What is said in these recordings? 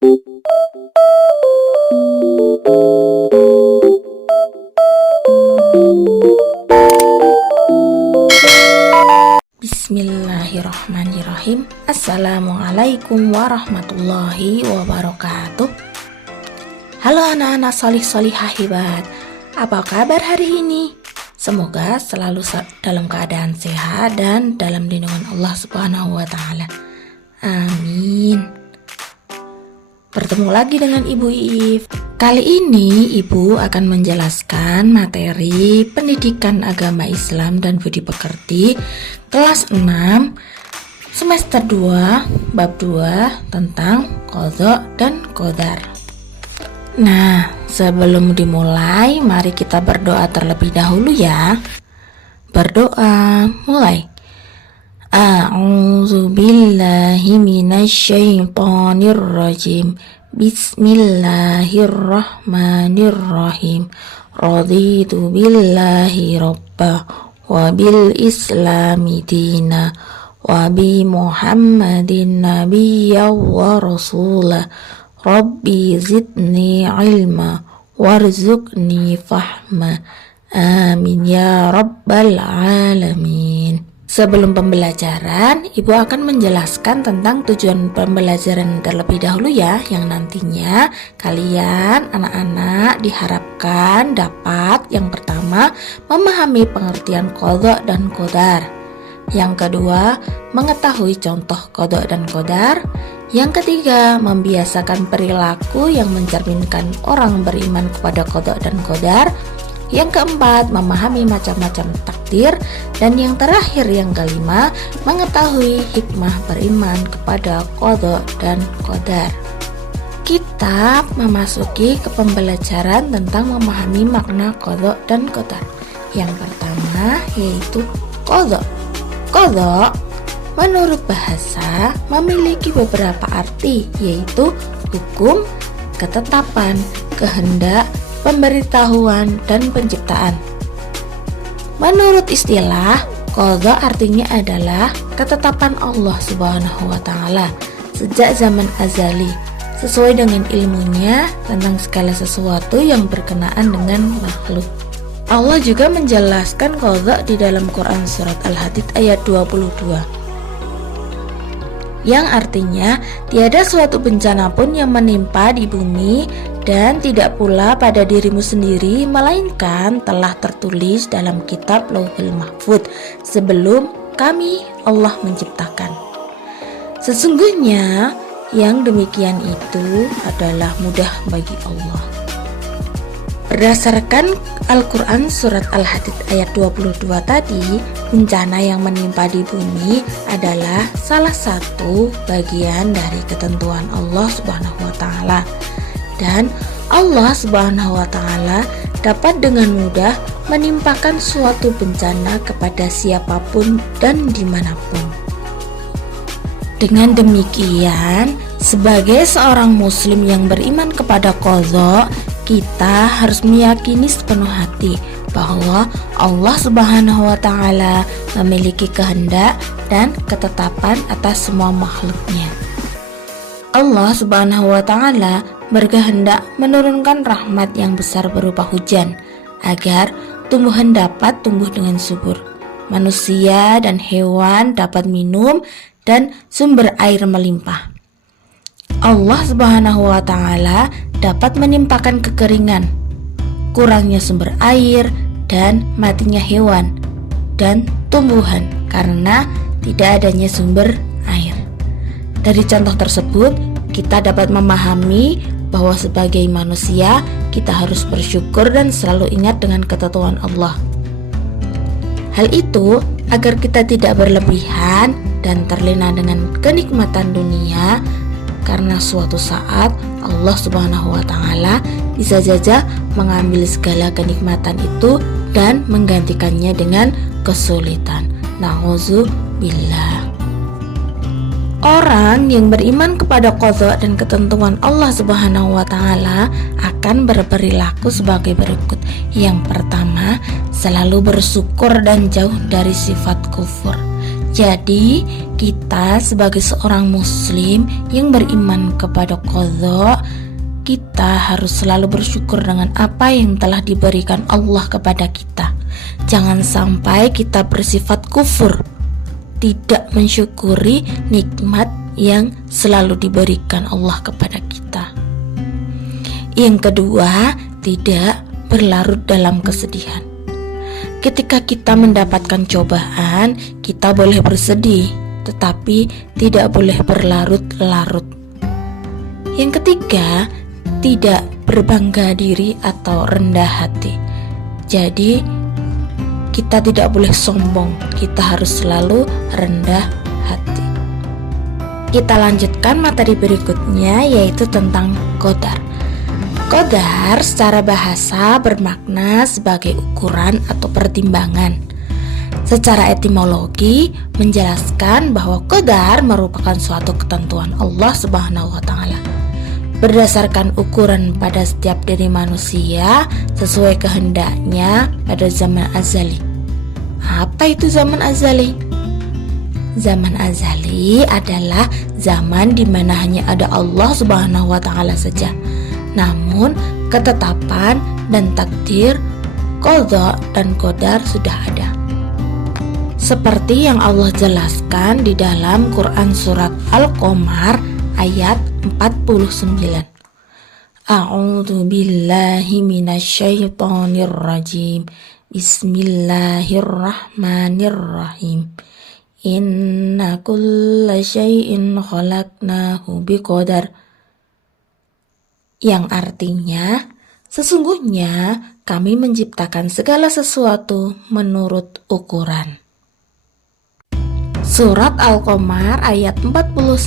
Bismillahirrahmanirrahim. Assalamualaikum warahmatullahi wabarakatuh. Halo anak-anak solih-solihah hebat. Apa kabar hari ini? Semoga selalu dalam keadaan sehat dan dalam lindungan Allah Subhanahu wa Ta'ala. Amin. Bertemu lagi dengan Ibu Iif. Kali ini Ibu akan menjelaskan materi pendidikan agama Islam dan budi pekerti kelas 6 semester 2 bab 2 tentang qadha dan qadar. Nah, sebelum dimulai mari kita berdoa terlebih dahulu ya. Berdoa, mulai. A'udzu billahi minasyaitonir rajim. Bismillahirrahmanirrahim. Raditu billahi rabba wa bil islami dina wa bi Muhammadin nabiyya wa rasula. Rabbi zidni ilma warzuqni fahma. Amin ya rabbal alamin. Sebelum pembelajaran, Ibu akan menjelaskan tentang tujuan pembelajaran terlebih dahulu ya, yang nantinya kalian anak-anak diharapkan dapat yang pertama memahami pengertian qadha dan qadar. Yang kedua, mengetahui contoh qadha dan qadar. Yang ketiga, membiasakan perilaku yang mencerminkan orang beriman kepada qadha dan qadar. Yang keempat, memahami macam-macam takdir. Dan yang terakhir, yang kelima, mengetahui hikmah beriman kepada qadha dan qadar. Kita memasuki ke pembelajaran tentang memahami makna qadha dan qadar. Yang pertama yaitu qadha. Qadha menurut bahasa memiliki beberapa arti, yaitu hukum, ketetapan, kehendak, pemberitahuan, dan penciptaan. Menurut istilah, qadha artinya adalah ketetapan Allah Subhanahu wa Ta'ala sejak zaman azali, sesuai dengan ilmunya tentang segala sesuatu yang berkenaan dengan makhluk. Allah juga menjelaskan qadha di dalam Quran surat Al-Hadid ayat 22, yang artinya tiada suatu bencana pun yang menimpa di bumi dan tidak pula pada dirimu sendiri, melainkan telah tertulis dalam kitab Lauhul Mahfuz sebelum kami Allah menciptakan. Sesungguhnya yang demikian itu adalah mudah bagi Allah. Berdasarkan Al-Quran surat Al-Hadid ayat 22 tadi, bencana yang menimpa di bumi adalah salah satu bagian dari ketentuan Allah Subhanahu wa Ta'ala. Dan Allah Subhanahu wa Ta'ala dapat dengan mudah menimpakan suatu bencana kepada siapapun dan dimanapun. Dengan demikian, sebagai seorang muslim yang beriman kepada qadha, kita harus meyakini sepenuh hati bahwa Allah Subhanahu wa Ta'ala memiliki kehendak dan ketetapan atas semua makhluknya. Allah Subhanahu wa Ta'ala berkehendak menurunkan rahmat yang besar berupa hujan agar tumbuhan dapat tumbuh dengan subur. Manusia dan hewan dapat minum dan sumber air melimpah. Allah Subhanahu wa Ta'ala dapat menimpakan kekeringan, kurangnya sumber air, dan matinya hewan dan tumbuhan karena tidak adanya sumber air. Dari contoh tersebut, kita dapat memahami bahwa sebagai manusia kita harus bersyukur dan selalu ingat dengan ketentuan Allah. Hal itu agar kita tidak berlebihan dan terlena dengan kenikmatan dunia, karena suatu saat Allah Subhanahu wa Ta'ala bisa saja mengambil segala kenikmatan itu dan menggantikannya dengan kesulitan. Na'udzubillah. Orang yang beriman kepada qadha dan ketentuan Allah Subhanahu wa Ta'ala akan berperilaku sebagai berikut. Yang pertama, selalu bersyukur dan jauh dari sifat kufur. Jadi, kita sebagai seorang muslim yang beriman kepada qadha, kita harus selalu bersyukur dengan apa yang telah diberikan Allah kepada kita. Jangan sampai kita bersifat kufur, tidak mensyukuri nikmat yang selalu diberikan Allah kepada kita. Yang kedua, tidak berlarut dalam kesedihan. Ketika kita mendapatkan cobaan, kita boleh bersedih, tetapi tidak boleh berlarut-larut. Yang ketiga, tidak berbangga diri atau rendah hati. Jadi, kita tidak boleh sombong, kita harus selalu rendah hati. Kita lanjutkan materi berikutnya, yaitu tentang qadar. Qadar secara bahasa bermakna sebagai ukuran atau pertimbangan. Secara etimologi menjelaskan bahwa qadar merupakan suatu ketentuan Allah Subhanahu wa taala. Berdasarkan ukuran pada setiap diri manusia sesuai kehendaknya pada zaman azali. Apa itu zaman azali? Zaman azali adalah zaman di mana hanya ada Allah Subhanahu wa taala saja. Namun, ketetapan dan takdir, qadha dan qadar sudah ada. Seperti yang Allah jelaskan di dalam Quran surat Al-Qamar ayat 49. A'udzu billahi minasyaitonir rajim. Bismillahirrahmanirrahim. Inna kulla syai'in khalaqnahu biqadar. Yang artinya, sesungguhnya kami menciptakan segala sesuatu menurut ukuran. Surat Al-Qamar ayat 49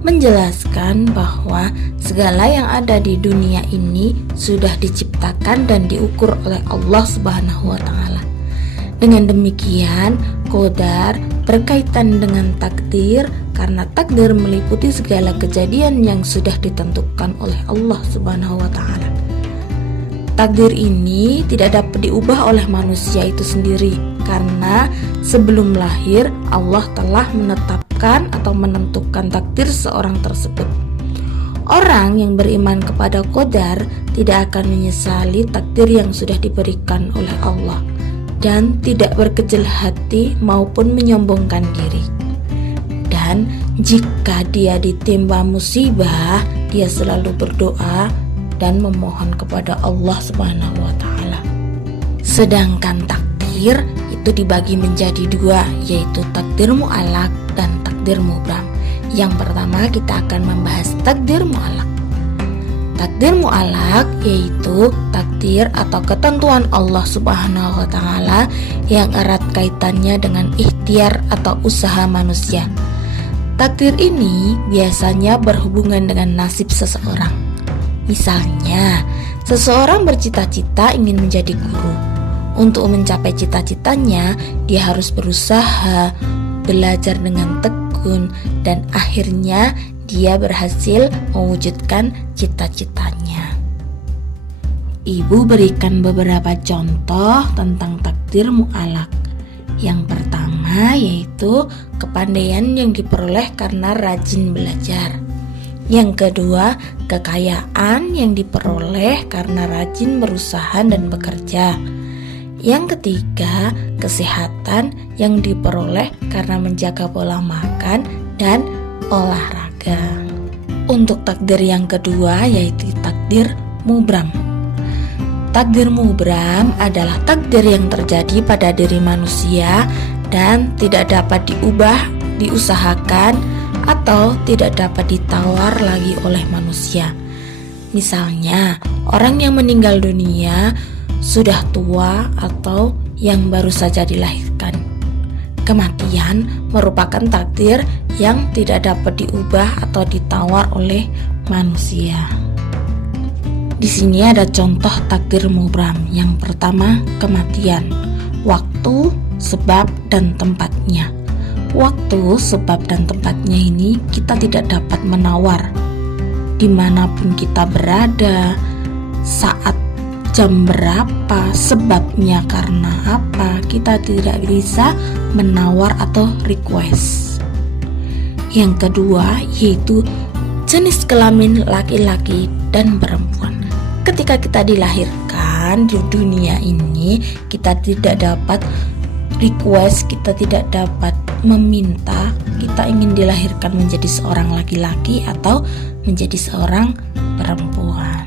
menjelaskan bahwa segala yang ada di dunia ini sudah diciptakan dan diukur oleh Allah Subhanahu wa taala. Dengan demikian, qadar berkaitan dengan takdir karena takdir meliputi segala kejadian yang sudah ditentukan oleh Allah Subhanahu wa taala. Takdir ini tidak dapat diubah oleh manusia itu sendiri karena sebelum lahir Allah telah menetapkan atau menentukan takdir seorang tersebut. Orang yang beriman kepada qadar tidak akan menyesali takdir yang sudah diberikan oleh Allah dan tidak berkecil hati maupun menyombongkan diri. Dan jika dia ditimpa musibah, dia selalu berdoa dan memohon kepada Allah Subhanahu wa taala. Sedangkan takdir itu dibagi menjadi dua, yaitu takdir mu'allaq dan takdir mubram. Yang pertama kita akan membahas takdir mu'allaq. Takdir mu'allaq yaitu takdir atau ketentuan Allah Subhanahu wa taala yang erat kaitannya dengan ikhtiar atau usaha manusia. Takdir ini biasanya berhubungan dengan nasib seseorang. Misalnya, seseorang bercita-cita ingin menjadi guru. Untuk mencapai cita-citanya, dia harus berusaha, belajar dengan tekun, dan akhirnya dia berhasil mewujudkan cita-citanya. Ibu berikan beberapa contoh tentang takdir mu'allaq. Yang pertama yaitu kepandaian yang diperoleh karena rajin belajar. Yang kedua, kekayaan yang diperoleh karena rajin berusaha dan bekerja. Yang ketiga, kesehatan yang diperoleh karena menjaga pola makan dan olahraga. Untuk takdir yang kedua yaitu takdir mubram. Takdir mubram adalah takdir yang terjadi pada diri manusia dan tidak dapat diubah, diusahakan, atau tidak dapat ditawar lagi oleh manusia. Misalnya, orang yang meninggal dunia sudah tua atau yang baru saja dilahirkan. Kematian merupakan takdir yang tidak dapat diubah atau ditawar oleh manusia. Di sini ada contoh takdir mubram. Yang pertama, kematian. Waktu, sebab, dan tempatnya. Waktu, sebab, dan tempatnya ini kita tidak dapat menawar. Dimanapun kita berada, saat jam berapa, sebabnya karena apa, kita tidak bisa menawar atau request. Yang kedua yaitu jenis kelamin laki-laki dan perempuan. Ketika kita dilahirkan di dunia ini, kita tidak dapat request, kita tidak dapat meminta kita ingin dilahirkan menjadi seorang laki-laki atau menjadi seorang perempuan.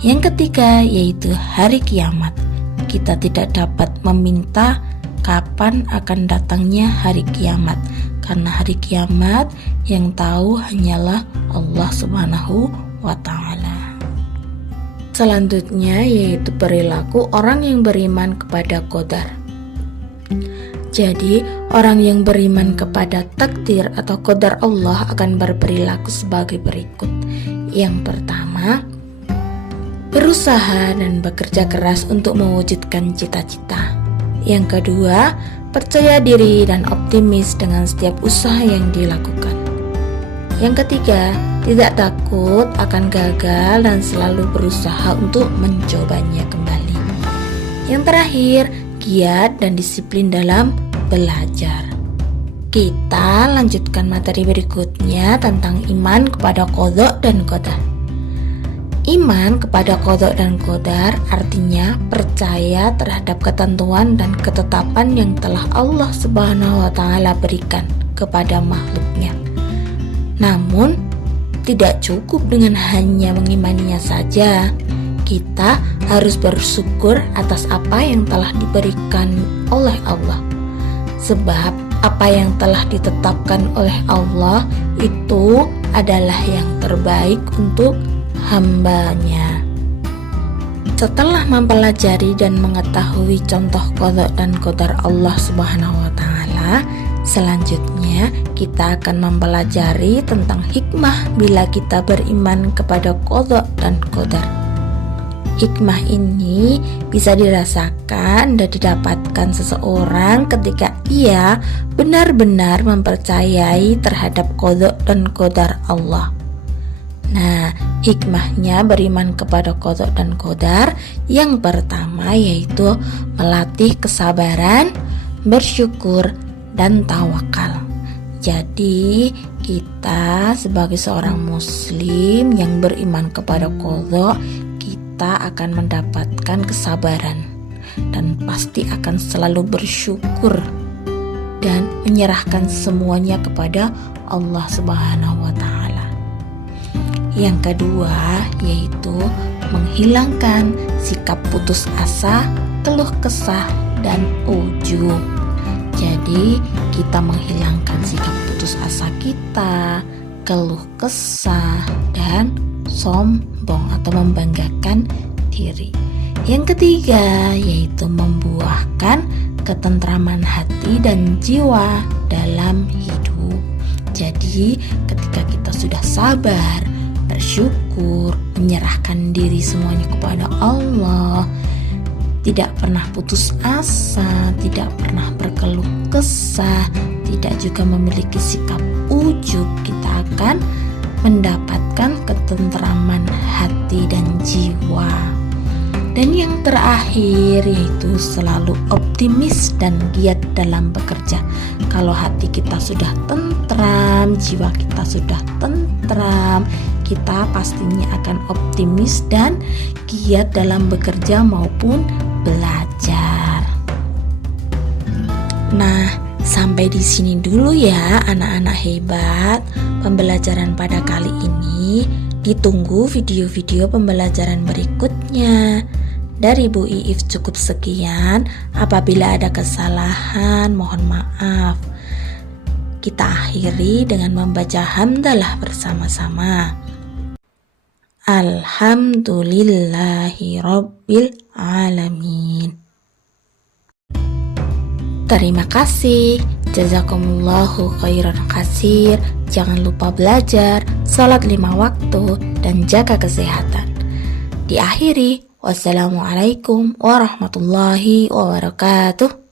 Yang ketiga yaitu hari kiamat. Kita tidak dapat meminta kapan akan datangnya hari kiamat, karena hari kiamat yang tahu hanyalah Allah Subhanahu wa Ta'ala. Selanjutnya yaitu perilaku orang yang beriman kepada qadar. Jadi, orang yang beriman kepada takdir atau qadar Allah akan berperilaku sebagai berikut. Yang pertama, berusaha dan bekerja keras untuk mewujudkan cita-cita. Yang kedua, percaya diri dan optimis dengan setiap usaha yang dilakukan. Yang ketiga, tidak takut akan gagal dan selalu berusaha untuk mencobanya kembali. Yang terakhir, giat dan disiplin dalam belajar. Kita lanjutkan materi berikutnya tentang iman kepada qadha dan qadar. Iman kepada qadha dan qadar artinya percaya terhadap ketentuan dan ketetapan yang telah Allah Subhanahu wa Ta'ala berikan kepada makhluknya. Namun, tidak cukup dengan hanya mengimaninya saja. Kita harus bersyukur atas apa yang telah diberikan oleh Allah. Sebab apa yang telah ditetapkan oleh Allah itu adalah yang terbaik untuk hambanya. Setelah mempelajari dan mengetahui contoh qadha dan qadar Allah Subhanahu wa Ta'ala, selanjutnya kita akan mempelajari tentang hikmah bila kita beriman kepada qadha dan qadar. Hikmah ini bisa dirasakan dan didapatkan seseorang ketika ia benar-benar mempercayai terhadap qadha dan qadar Allah. Nah, hikmahnya beriman kepada qadha dan qadar yang pertama yaitu melatih kesabaran, bersyukur, dan tawakal. Jadi, kita sebagai seorang muslim yang beriman kepada qadha, kita akan mendapatkan kesabaran dan pasti akan selalu bersyukur dan menyerahkan semuanya kepada Allah Subhanahu wa Ta'ala. Yang kedua yaitu menghilangkan sikap putus asa, keluh kesah, dan ujub. Jadi kita menghilangkan sikap putus asa kita, keluh kesah, dan sombong atau membanggakan diri. Yang ketiga yaitu membuahkan ketentraman hati dan jiwa dalam hidup. Jadi ketika kita sudah sabar, bersyukur, menyerahkan diri semuanya kepada Allah, tidak pernah putus asa, tidak pernah berkeluh kesah, tidak juga memiliki sikap ujub, kita akan mendapatkan ketentraman hati dan jiwa. Dan yang terakhir yaitu selalu optimis dan giat dalam bekerja. Kalau hati kita sudah tentram, jiwa kita sudah tentram, kita pastinya akan optimis dan giat dalam bekerja maupun belajar. Nah, sampai di sini dulu ya anak-anak hebat pembelajaran pada kali ini. Ditunggu video-video pembelajaran berikutnya. Dari Bu Iif cukup sekian. Apabila ada kesalahan mohon maaf. Kita akhiri dengan membaca hamdalah bersama-sama. Alhamdulillahi Rabbil Alamin. Terima kasih. Jazakumullahu khairan katsir. Jangan lupa belajar, salat 5 waktu, dan jaga kesehatan. Diakhiri, wassalamualaikum warahmatullahi wabarakatuh.